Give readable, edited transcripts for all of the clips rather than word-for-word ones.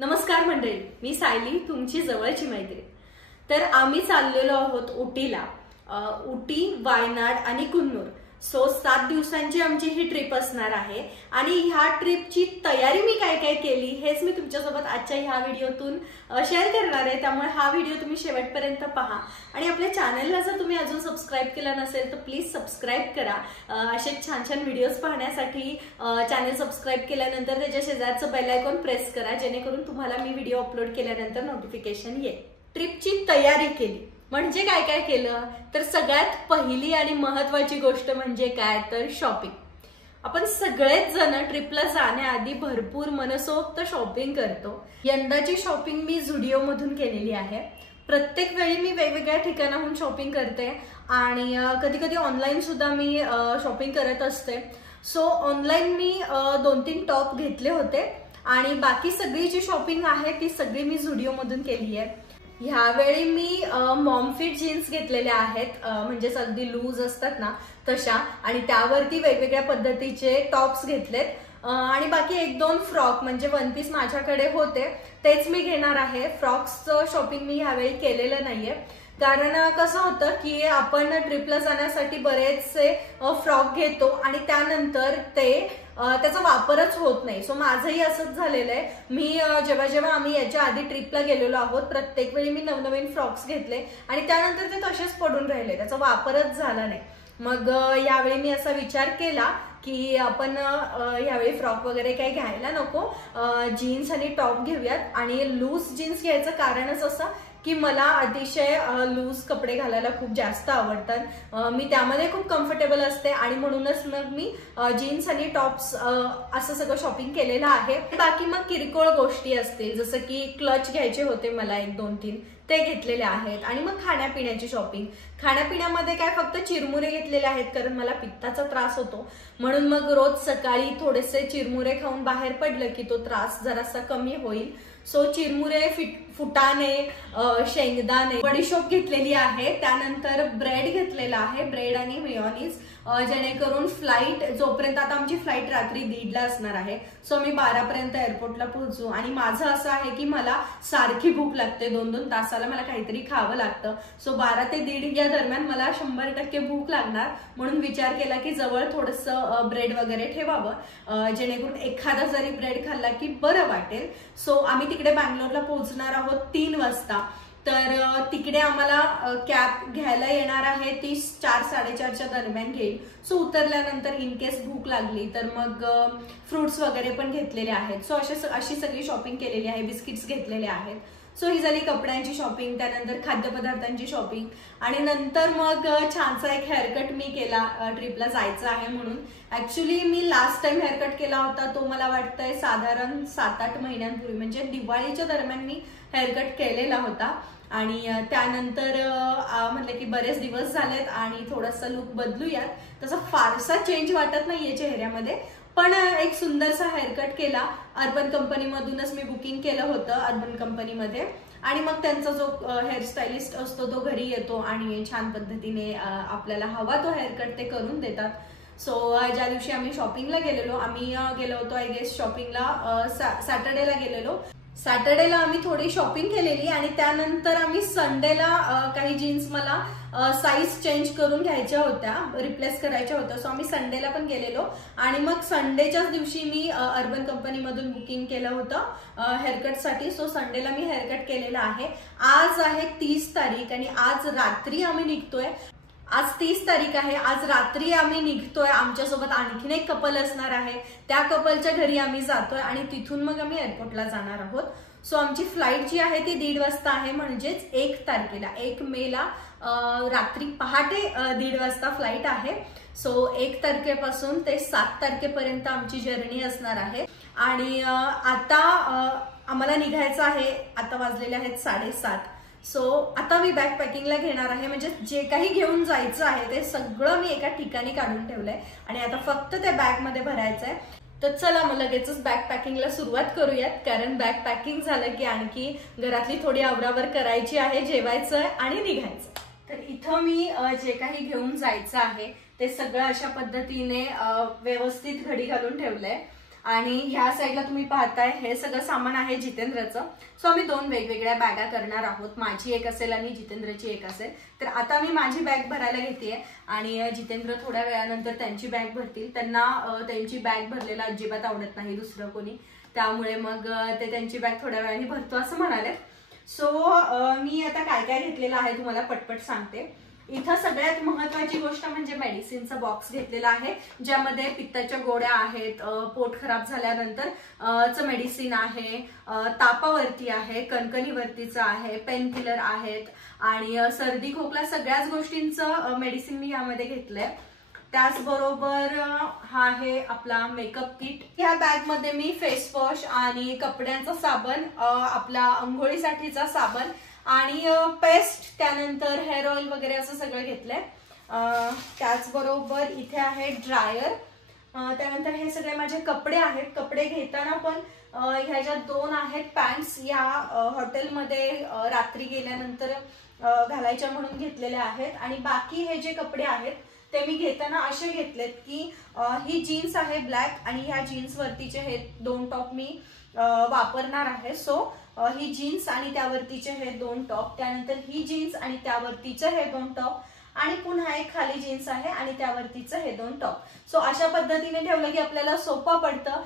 नमस्कार मंडळी, मी सायली, तुमची जवळची मैत्रीण। तर आम्ही चाललेलो आहोत उटीला। उटी, वायनाड आणि कुन्नूर। 7 दिवसांची आमची ही ट्रिप असणार आहे आणि ह्या ट्रिपची तयारी मी काय काय केली हेच मी तुमच्यासोबत आजच्या ह्या व्हिडिओतून शेअर करणार आहे। त्यामुळे हा व्हिडिओ तुम्ही शेवटपर्यंत पहा आणि आपल्या चॅनलला जर तुम्ही अजून सबस्क्राइब केला नसेल तर प्लीज सबस्क्राइब करा। असे छान छान व्हिडिओज पाहण्यासाठी चॅनल सबस्क्राइब केल्यानंतर त्याच्या शेजारचं बेल आयकॉन प्रेस करा, जेणेकरून तुम्हाला मी व्हिडिओ अपलोड केल्यानंतर नोटिफिकेशन येईल। ट्रिपची तयारी केली म्हणजे काय काय केलं तर सगळ्यात पहिली आणि महत्त्वाची गोष्ट म्हणजे काय तर शॉपिंग। आपण सगळेच जण ट्रिपला जाण्याआधी भरपूर मनसोक्त शॉपिंग करतो। यंदाची शॉपिंग मी झुडिओ मधून केलेली आहे। प्रत्येक वेळी मी वेगवेगळ्या ठिकाणाहून शॉपिंग करते आणि कधी कधी ऑनलाईन सुद्धा मी शॉपिंग करत असते। सो ऑनलाईन मी 2-3 टॉप घेतले होते आणि बाकी सगळी जी शॉपिंग आहे ती सगळी मी झुडिओ मधून केली आहे। ह्यावेळी मी मॉमफिट जीन्स घेतलेल्या आहेत, म्हणजे अगदी लूज असतात ना तशा, आणि त्यावरती वेगवेगळ्या पद्धतीचे टॉप्स घेतलेत आणि बाकी 1-2 फ्रॉक म्हणजे वन पीस माझ्याकडे होते तेच मी घेणार आहे। फ्रॉक्सचं शॉपिंग मी ह्यावेळी केलेलं नाहीये, कारण कसं होतं की आपण ट्रिपला जाण्यासाठी बरेचसे फ्रॉक घेतो आणि त्यानंतर त्याचा वापरच होत नाही। सो माझंही असंच झालेलं आहे। मी जेव्हा आम्ही याच्या आधी ट्रिपला गेलेलो आहोत प्रत्येक वेळी मी नवनवीन फ्रॉक्स घेतले आणि त्यानंतर ते तसेच पडून राहिले, त्याचा वापरच झाला नाही। मग यावेळी मी असा विचार केला की आपण यावेळी फ्रॉक वगैरे काही घ्यायला नको, जीन्स आणि टॉप घेऊयात। आणि लूज जीन्स घ्यायचं कारणच असं की मला अतिशय लूज कपडे घालायला खूप जास्त आवडतात, मी त्यामध्ये खूप कम्फर्टेबल असते आणि म्हणूनच मग मी जीन्स आणि टॉप्स असं सगळं शॉपिंग केलेलं आहे। बाकी मग किरकोळ गोष्टी असतील, जसं की क्लच घ्यायचे होते मला 1-2-3 ते घेतलेले आहेत। आणि मग खाण्यापिण्याची शॉपिंग, खाण्यापिण्यामध्ये काय फक्त चिरमुरे घेतलेले आहेत, कारण मला पित्ताचा त्रास होतो म्हणून मग रोज सकाळी थोडेसे चिरमुरे खाऊन बाहेर पडलं की तो त्रास जरासा कमी होईल। सो चिरमुरे, फुटाणे, शेंगदाणे, बडीशोप घेतलेली आहे। त्यानंतर ब्रेड घेतलेला आहे, ब्रेड आणि मेयोनीज, जेणेकरून फ्लाईट जोपर्यंत, आता आमची फ्लाईट रात्री 1:30ला असणार आहे, सो मी 12 पर्यंत एअरपोर्टला पोहोचू। आणि माझं असं आहे की मला सारखी भूक लागते, 2-2 तासाला मला काहीतरी खावं लागतं। सो 12 ते 1:30 या दरम्यान मला 100% भूक लागणार, म्हणून विचार केला की जवळ थोडंसं ब्रेड वगैरे ठेवावं, जेणेकरून एखादा जरी ब्रेड खाल्ला की बरं वाटेल। सो आम्ही तिकडे बँगलोरला पोहोचणार आहोत 3 वाजता। तर तिकडे आम्हाला कॅब घ्यायला येणार आहे, ती 4-4:30च्या दरम्यान घेईल। सो उतरल्यानंतर इन केस भूक लागली तर मग फ्रुट्स वगैरे पण घेतलेले आहेत। सो अशी सगळी शॉपिंग केलेली आहे, बिस्किट्स घेतलेले आहेत। सो ही झाली कपड्यांची शॉपिंग। त्यानंतर खाद्यपदार्थांची शॉपिंग आणि नंतर मग छानसा एक हेअरकट मी केला, ट्रिपला जायचं आहे म्हणून। ऍक्च्युली मी लास्ट टाइम हेअरकट केला होता तो मला वाटतंय साधारण 7-8 महिन्यांपूर्वी, म्हणजे दिवाळीच्या दरम्यान मी हेअरकट केलेला होता। आणि त्यानंतर म्हटलं की बरेच दिवस झालेत आणि थोडासा लुक बदलूयात, तसा फारसा चेंज वाटत नाहीये चेहऱ्यामध्ये, पण एक सुंदरसा हेअरकट केला। अर्बन कंपनीमधूनच मी बुकिंग केलं होतं, अर्बन कंपनीमध्ये, आणि मग त्यांचा जो हेअरस्टायलिस्ट असतो तो घरी येतो आणि छान पद्धतीने आपल्याला हवा तो हेअरकट ते करून देतात। सो ज्या दिवशी आम्ही शॉपिंगला गेलेलो, आम्ही गेलो होतो आय गेस शॉपिंगला सॅटर्डेला गेलेलो। सॅटर्डेला आम्ही थोडी शॉपिंग केलेली आणि त्यानंतर आम्ही संडेला काही जीन्स मला साईज चेंज करून घ्यायच्या होत्या, रिप्लेस करायच्या होत्या। सो आम्ही संडेला पण गेलेलो आणि मग संडेच्याच दिवशी मी अर्बन कंपनीमधून बुकिंग केलं होतं हेअरकटसाठी। सो संडेला मी हेअरकट केलेला आहे। आज आहे 30 तारीख आणि आज रात्री आम्ही निघतोय। आज 30 तारीख आहे, आज रात्री आम्ही निघतोय। आमच्यासोबत आणखीन एक कपल असणार आहे, त्या कपलच्या घरी आम्ही जातोय आणि तिथून मग आम्ही एअरपोर्टला जाणार आहोत। सो आमची फ्लाईट जी आहे ती 1:30 वाजता आहे, म्हणजेच 1 तारखेला 1 मेला रात्री पहाटे 1:30 वाजता फ्लाईट आहे। सो 1 तारखेपासून ते 7 तारखेपर्यंत आमची जर्नी असणार आहे आणि आता आम्हाला निघायचं आहे। आता वाजलेले आहेत 7:30। सो आता मी बॅग पॅकिंगला घेणार आहे, म्हणजे जे काही घेऊन जायचं आहे ते सगळं मी एका ठिकाणी काढून ठेवलंय आणि आता फक्त ते बॅग मध्ये भरायचं आहे। तर चला मग लगेचच बॅग पॅकिंगला सुरुवात करूयात, कारण बॅग पॅकिंग झालं की आणखी घरातली थोडी आवरावर करायची आहे, जेवायचं आणि निघायचं। तर इथं मी जे काही घेऊन जायचं आहे ते सगळं अशा पद्धतीने व्यवस्थित घडी घालून ठेवलंय आणि ह्या साईडला तुम्ही पाहताय हे सगळं सामान आहे जितेंद्रचं. सो आम्ही 2 वेगवेगळ्या बॅगा करणार आहोत. माझी एक असेल आणि जितेंद्रची एक असेल. तर आता मी माझी बॅग भरायला घेतेय आणि जितेंद्र थोड्या वेळानंतर त्यांची बॅग भरतील. त्यांना त्यांची बॅग भरलेला अजिबात आवडत नाही दुसरं कोणी, त्यामुळे मग ते त्यांची बॅग थोड्या वेळाने भरतो असं म्हणाले. सो मी आता काय काय घेतलेलं आहे तुम्हाला पटपट सांगते. इथं सगळ्यात महत्वाची गोष्ट म्हणजे मेडिसिनचा बॉक्स घेतलेला आहे, ज्यामध्ये पित्ताच्या गोळ्या आहेत, पोट खराब झाल्यानंतर मेडिसिन आहे, तापावरती आहे, कणकणीवरतीचं आहे, पेन किलर आहेत आणि सर्दी खोकला सगळ्याच गोष्टींचं मेडिसिन मी यामध्ये घेतलंय. त्याचबरोबर हा आहे आपला मेकअप किट. या बॅग मध्ये मी फेस वॉश आणि कपड्यांचा साबण, आपला अंघोळीसाठीचा साबण आणि पेस्ट, त्यानंतर हेअर ऑइल वगैरे असं सगळं घेतलंय. त्याचबरोबर इथे आहे ड्रायर. त्यानंतर हे सगळे माझे कपडे आहेत. कपडे घेताना पण ह्या ज्या 2 आहेत पॅन्ट्स, या हॉटेलमध्ये रात्री गेल्यानंतर घालायच्या म्हणून घेतलेल्या आहेत. आणि बाकी हे जे कपडे आहेत ते मी घेताना असे घेतलेत की ही जीन्स आहे ब्लॅक आणि ह्या जीन्स वरतीचे हे 2 टॉप मी वापरणार आहे. सो ही जीन्स आणि त्यावरतीचे हे 2 टॉप, त्यानंतर ही जीन्स आणि त्यावरतीचे हे 2 टॉप आणि पुन्हा एक खाली जीन्स आहे आणि त्यावरतीचं हे 2 टॉप. सो अशा पद्धतीने ठेवलं की आपल्याला सोपं पडतं,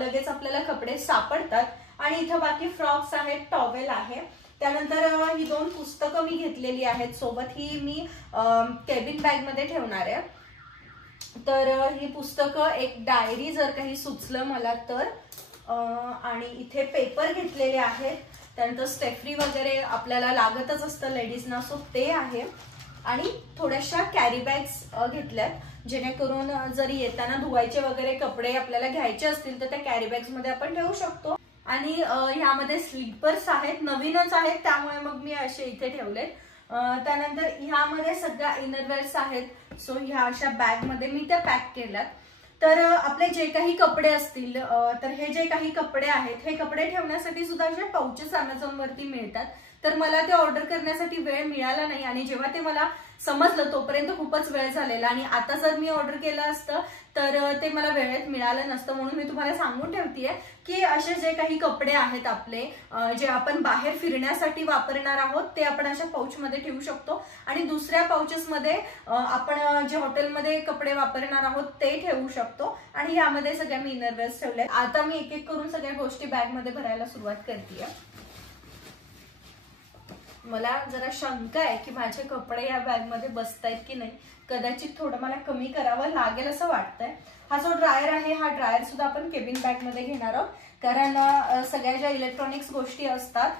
लगेच आपल्याला कपडे सापडतात. आणि इथं बाकी फ्रॉक्स आहेत, टॉवेल आहे. त्यानंतर ही 2 पुस्तकं मी घेतलेली आहेत सोबत. ही मी केबिन बॅग मध्ये ठेवणार आहे. तर ही पुस्तकं, एक डायरी जर काही सुचलं मला तर, आणि इथे पेपर घेतलेले आहेत. त्यानंतर स्टेफ्री वगैरे आपल्याला लागतच असतं लेडीजना, सो ते आहे. आणि थोड्याशा कॅरी बॅग्स घेतल्यात, जेणेकरून जरी येताना धुवायचे वगैरे कपडे आपल्याला घ्यायचे असतील तर त्या कॅरी बॅग्स मध्ये आपण ठेवू शकतो. आणि ह्यामध्ये स्लीपर्स आहेत, नवीनच आहेत, त्यामुळे मग मी असे इथे ठेवले. त्यानंतर ह्यामध्ये सगळ्या इनरवेअर्स आहेत. सो ह्या अशा बॅग मध्ये मी त्या पॅक केल्यात. तर आपले जे काही कपडे असतील, तर हे जे काही कपडे आहेत हे कपडे ठेवण्यासाठी सुद्धा असे पाउचेस अमेझॉन वरती मिळतात. तर मला ते ऑर्डर करण्यासाठी वेळ मिळाला नाही आणि जेव्हा ते मला समजलं तोपर्यंत खूपच वेळ झालेला. आणि आता जर मी ऑर्डर केलं असतं तर ते मला वेळेत मिळालं नसतं. म्हणून मी तुम्हाला सांगून ठेवतेय की असे जे काही कपडे आहेत आपले, जे आपण बाहेर फिरण्यासाठी वापरणार आहोत, ते आपण अशा पाउच मध्ये ठेवू शकतो. आणि दुसऱ्या पाउचेस मध्ये आपण जे हॉटेलमध्ये कपडे वापरणार आहोत ते ठेवू शकतो. आणि यामध्ये सगळ्या मी इनरवेअर्स ठेवले. आता मी एक एक करून सगळ्या गोष्टी बॅग मध्ये भरायला सुरुवात करतेय. मला जरा शंका आहे की माझे कपडे या बॅग मध्ये बसतायत की नाही. कदाचित थोडं मला कमी करावं लागेल असं वाटतंय. हा जो ड्रायर आहे, हा ड्रायर सुद्धा आपण केबिन बॅग मध्ये घेणार आहोत, कारण सगळ्या ज्या इलेक्ट्रॉनिक्स गोष्टी असतात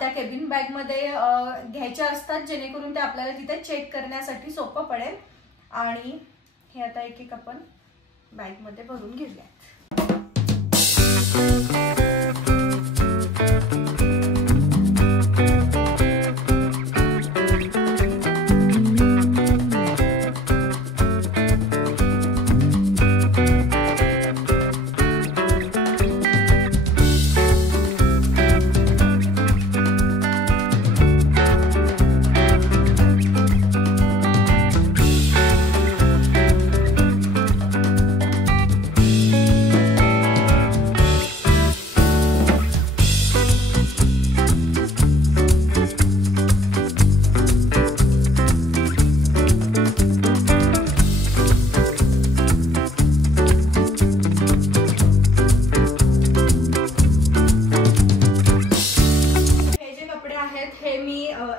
त्या केबिन बॅग मध्ये घ्यायच्या असतात, जेणेकरून ते आपल्याला तिथे चेक करण्यासाठी सोपं पडेल. आणि हे आता एक एक आपण बॅग मध्ये भरून घेऊया.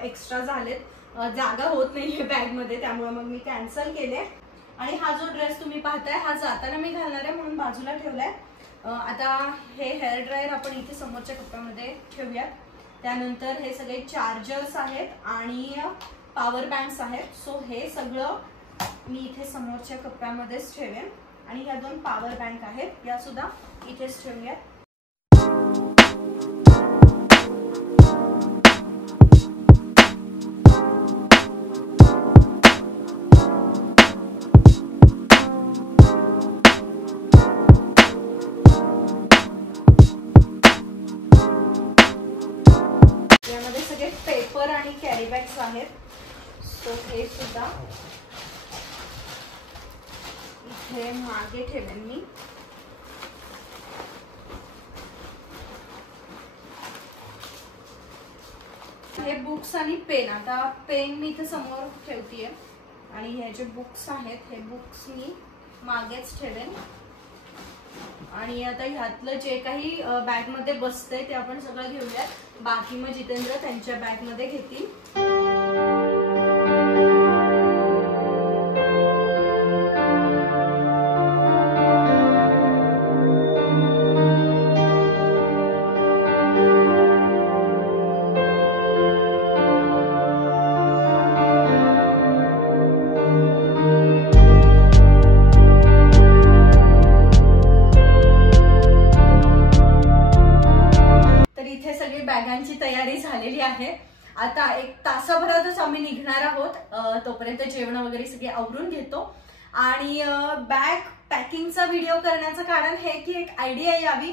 एक्स्ट्रा झालेत, जागा होत नाहीये बॅग मध्ये, त्यामुळे मग मी कॅन्सल केले. आणि हा जो ड्रेस तुम्ही पाहताय हा जाताना मी घालणार आहे म्हणून बाजूला ठेवलाय. आता हे हेअर ड्रायर आपण इथे समोरच्या कप्प्यामध्ये ठेवूया. त्यानंतर हे सगळे चार्जर्स आहेत आणि पॉवर बँक्स आहेत. सो हे सगळं मी इथे समोरच्या कप्प्यामध्येच ठेवेन. आणि ह्या 2 पॉवर बँक आहेत, या सुद्धा इथेच ठेवूया. पेपर आणि कॅरी बॅग्स आहेत. सो हे सुद्धा इथे मागे ठेवेन मी. हे बुक्स आणि पेन, आता पेन मी इथे समोर ठेवतीये आणि हे जे बुक्स आहेत हे बुक्स मी मागेच ठेवेन. आणि आता ह्यातलं जे काही बॅग मध्ये बसतंय ते आपण सगळं घेऊयात. बाकी मग जितेंद्र त्यांच्या बॅग मध्ये घेतील. बॅगांची तयारी झालेली आहे. आता 1 तासाभरातच आम्ही निघणार आहोत. तोपर्यंत जेवण वगैरे सगळे आवरून घेतो. आणि बॅग पॅकिंगचा व्हिडिओ करण्याचं कारण हे की एक आयडिया यावी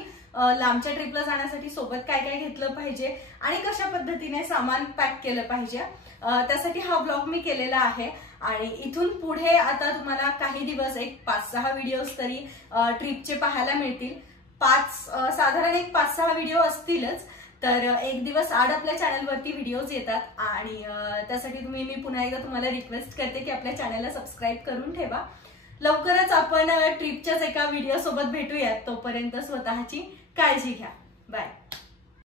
लांबच्या ट्रिपला जाण्यासाठी सोबत काय काय घेतलं पाहिजे आणि कशा पद्धतीने सामान पॅक केलं पाहिजे, त्यासाठी हा ब्लॉग मी केलेला आहे. आणि इथून पुढे आता तुम्हाला काही दिवस एक 5-6 व्हिडिओज तरी ट्रिपचे पाहायला मिळतील. साधारण एक 5-6 व्हिडिओ असतीलच. तर एक दिवस आड आपल्या चॅनलवरती व्हिडिओज येतात आणि त्यासाठी मी पुन्हा एकदा तुम्हाला रिक्वेस्ट करते की आपल्या चॅनलला सबस्क्राईब करून ठेवा. लवकरच आपण ट्रिपच्याच एका व्हिडिओ सोबत भेटूयात. तोपर्यंत स्वतःची काळजी घ्या. बाय.